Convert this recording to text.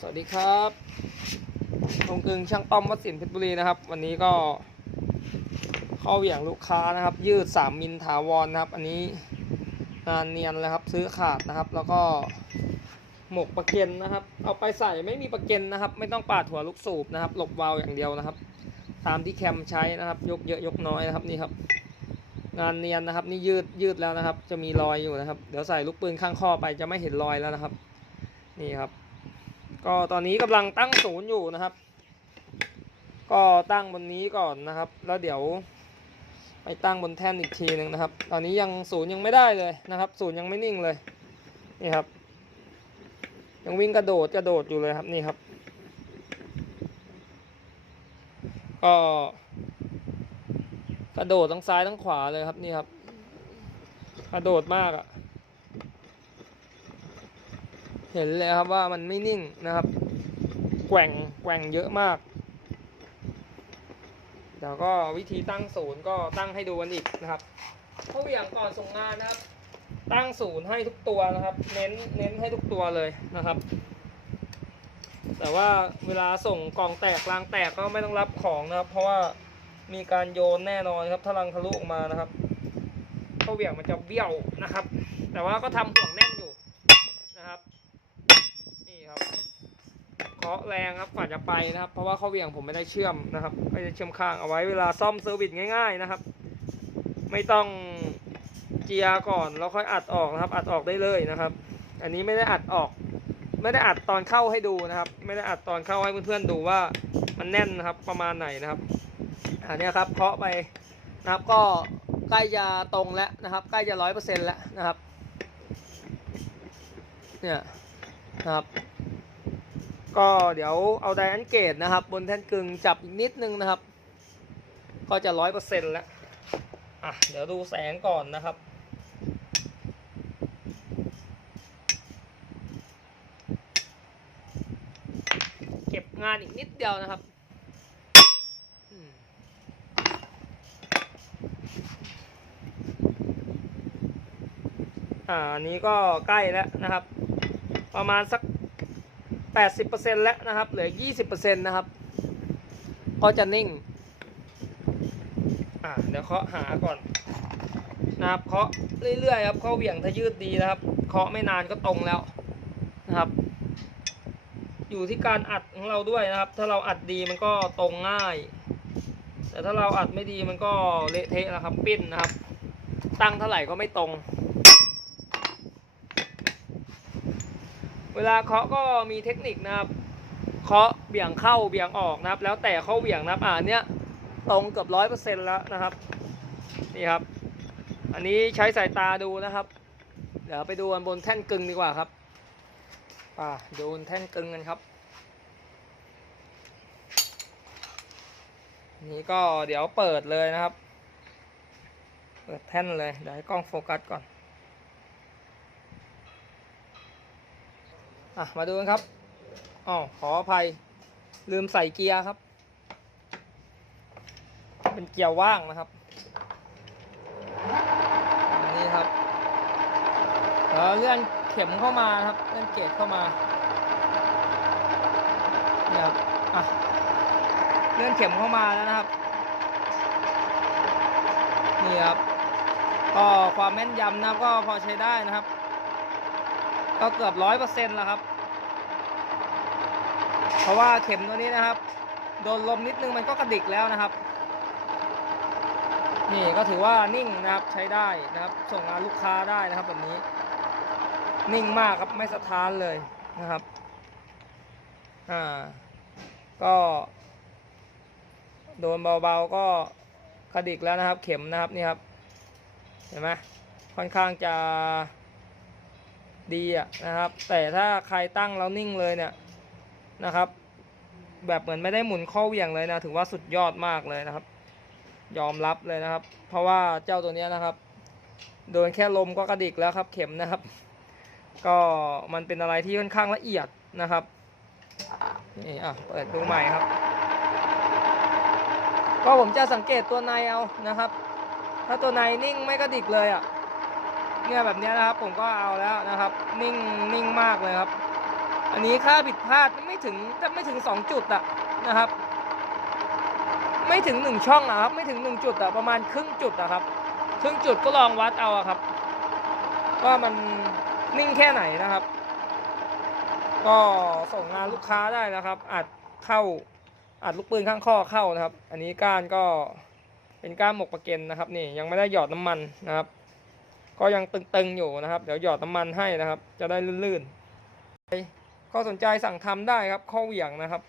สวัสดีครับตรงกึงช่างต้อมวัดสินเพชรบุรีนะครับ วันนี้ก็เข้าเหวี่ยงลูกค้านะครับ ยืด 3 มิลถาวรนะครับ อันนี้งานเนียนเลยครับซื้อขาดนะครับ แล้วก็หมกประเก็นนะครับ เอาไปใส่ไม่มีประเก็นนะครับ ไม่ต้องปาดหัวลูกสูบนะครับ หลบวาวอย่างเดียวนะครับ ตามที่แคมใช้นะครับ ยกเยอะยกน้อยนะครับนี่ครับ งานเนียนนะครับ นี่ยืดยืดแล้วนะครับ จะมีรอยอยู่นะครับ เดี๋ยวใส่ลูกปืนข้างข้อไปจะไม่เห็นรอยแล้วนะครับ นี่ครับ ก็ตอนนี้กำลังตั้งศูนย์อยู่นะครับ ก็ตั้งบนนี้ก่อนนะครับ แล้วเดี๋ยวไปตั้งบนแท่นอีกทีหนึ่งนะครับ ตอนนี้ยังศูนย์ยังไม่ได้เลยนะครับ ศูนย์ยังไม่นิ่งเลย นี่ครับ ยังวิ่งกระโดดกระโดดอยู่เลยครับนี่ครับ ก็กระโดดทั้งซ้ายทั้งขวาเลยครับนี่ครับ กระโดดมากอะ่ะ เห็นเลยครับว่ามันไม่นิ่งนะครับ แกว่งแกว่งเยอะมากเดี๋ยวก็วิธีตั้งศูนย์ก็ตั้งให้ดูกันอีกนะครับเขาเหวี่ยงก่อนส่งงานนะครับ ตั้งศูนย์ให้ทุกตัวนะครับ เน้นเน้นให้ทุกตัวเลยนะครับ แต่ว่าเวลาส่งกล่องแตกรางแตกก็ไม่ต้องรับของนะครับ เพราะว่ามีการโยนแน่นอนครับถ้ารังทะลุออกมานะครับเขาเหวี่ยงมันจะเบี้ยวนะครับ แต่ว่าก็ทำห่วงแน่นอยู่นะครับ ครับเคาะแรงครับกว่าจะไปนะครับ เพราะว่าเขาเหวี่ยงผมไม่ได้เชื่อมนะครับไม่ได้เชื่อมข้างเอาไว้เวลาซ่อมเซอร์วิสง่าย ๆนะครับ ไม่ต้องเจียก่อนแล้วค่อยอัดออกนะครับ อัดออกได้เลยนะครับ อันนี้ไม่ได้อัดออก ไม่ได้อัดตอนเข้าให้ดูนะครับ ไม่ได้อัดตอนเข้าให้เพื่อนๆดูว่ามันแน่นนะครับประมาณไหนนะครับอันนี้ครับเคาะไปนะครับก็ใกล้จะตรงแล้วนะครับ ใกล้จะร้อยเปอร์เซ็นต์แล้วนะครับ เนี่ยนะครับ ก็เดี๋ยวเอาไดอันเกตนะครับ บนแท่นกึ่งจับอีกนิดนึงนะครับ ก็จะร้อยเปอร์เซ็นต์แล้วอะเดี๋ยวดูแสงก่อนนะครับ เก็บงานอีกนิดเดียวนะครับอ่าอันนี้ก็ใกล้แล้วนะครับ ประมาณสัก 80%แล้วนะครับเหลือ 20%นะครับ ก็จะนิ่ง อ่าเดี๋ยวเคาะหาก่อนนะครับเคาะเรื่อยๆครับเคาะเหวี่ยงถ้ายืดดีนะครับเคาะไม่นานก็ตรงแล้วนะครับ อยู่ที่การอัดของเราด้วยนะครับ ถ้าเราอัดดีมันก็ตรงง่าย แต่ถ้าเราอัดไม่ดีมันก็เละเทะนะครับปิ้นนะครับ ตั้งเท่าไหร่ก็ไม่ตรง เวลาเคาะก็มีเทคนิคนะครับเคาะเบี่ยงเข้าเบี่ยงออกนะครับ แล้วแต่เข้าเบี่ยงนะครับอ่าเนี้ยตรงเกือบร้อยเปอร์เซ็นต์แล้วนะครับนี่ครับ อันนี้ใช้สายตาดูนะครับ เดี๋ยวไปดูกันบนแท่นกึ่งดีกว่าครับป่าดูบนแท่นกึ่งกันครับ นี่ก็เดี๋ยวเปิดเลยนะครับ เปิดแท่นเลยเดี๋ยวให้กล้องโฟกัสก่อน อะมาดูกันครับอ๋อขออภัย ลืมใส่เกียร์ครับ เป็นเกียร์ว่างนะครับนี่ครับแล้วเลื่อนเข็มเข้ามาครับเลื่อนเกจเข้ามาเนี่ยครับอะเลื่อนเข็มเข้ามาแล้วนะครับนี่ครับก็ความแม่นยำนะครับก็พอใช้ได้นะครับ ก็เกือบร้อยเปอร์เซ็นต์แล้วครับ เพราะว่าเข็มตัวนี้นะครับ โดนลมนิดนึงมันก็กระดิกแล้วนะครับ นี่ก็ถือว่านิ่งนะครับใช้ได้นะครับ ส่งงานลูกค้าได้นะครับแบบนี้ นิ่งมากครับไม่สะท้านเลยนะครับอ่าก็โดนเบาๆก็กระดิกแล้วนะครับ เข็มนะครับนี่ครับ เห็นไหมค่อนข้างจะ ดีอะนะครับ แต่ถ้าใครตั้งแล้วนิ่งเลยเนี่ยนะครับ แบบเหมือนไม่ได้หมุนข้อเหวี่ยงเลยนะถือว่าสุดยอดมากเลยนะครับ ยอมรับเลยนะครับ เพราะว่าเจ้าตัวเนี้ยนะครับ โดนแค่ลมก็กระดิกแล้วครับ เข็มนะครับ ก็มันเป็นอะไรที่ค่อนข้างละเอียดนะครับนี่อะเปิดดูใหม่ครับ ก็ผมจะสังเกตตัวในเอานะครับ ถ้าตัวในนิ่งไม่กระดิกเลยอะ เนี่ยแบบนี้นะครับผมก็เอาแล้วนะครับ นิ่งนิ่งมากเลยครับ อันนี้ค่าผิดพลาดไม่ถึงไม่ถึงสองจุดอะนะครับ ไม่ถึงหนึ่งช่องอะครับ ไม่ถึงหนึ่งจุดอะประมาณครึ่งจุดอะครับ ครึ่งจุดก็ลองวัดเอาอะครับ ว่ามันนิ่งแค่ไหนนะครับ ก็ส่งงานลูกค้าได้นะครับ อัดเข้าอัดลูกปืนข้างข้อเข้านะครับ อันนี้ก้านก็เป็นก้านหมกประเก็นนะครับ นี่ยังไม่ได้หยอดน้ำมันนะครับ ก็ยังตึงๆอยู่นะครับ เดี๋ยวหยอดน้ำมันให้นะครับ จะได้ลื่นๆ ก็สนใจสั่งทำได้ครับข้อเหวี่ยงนะครับ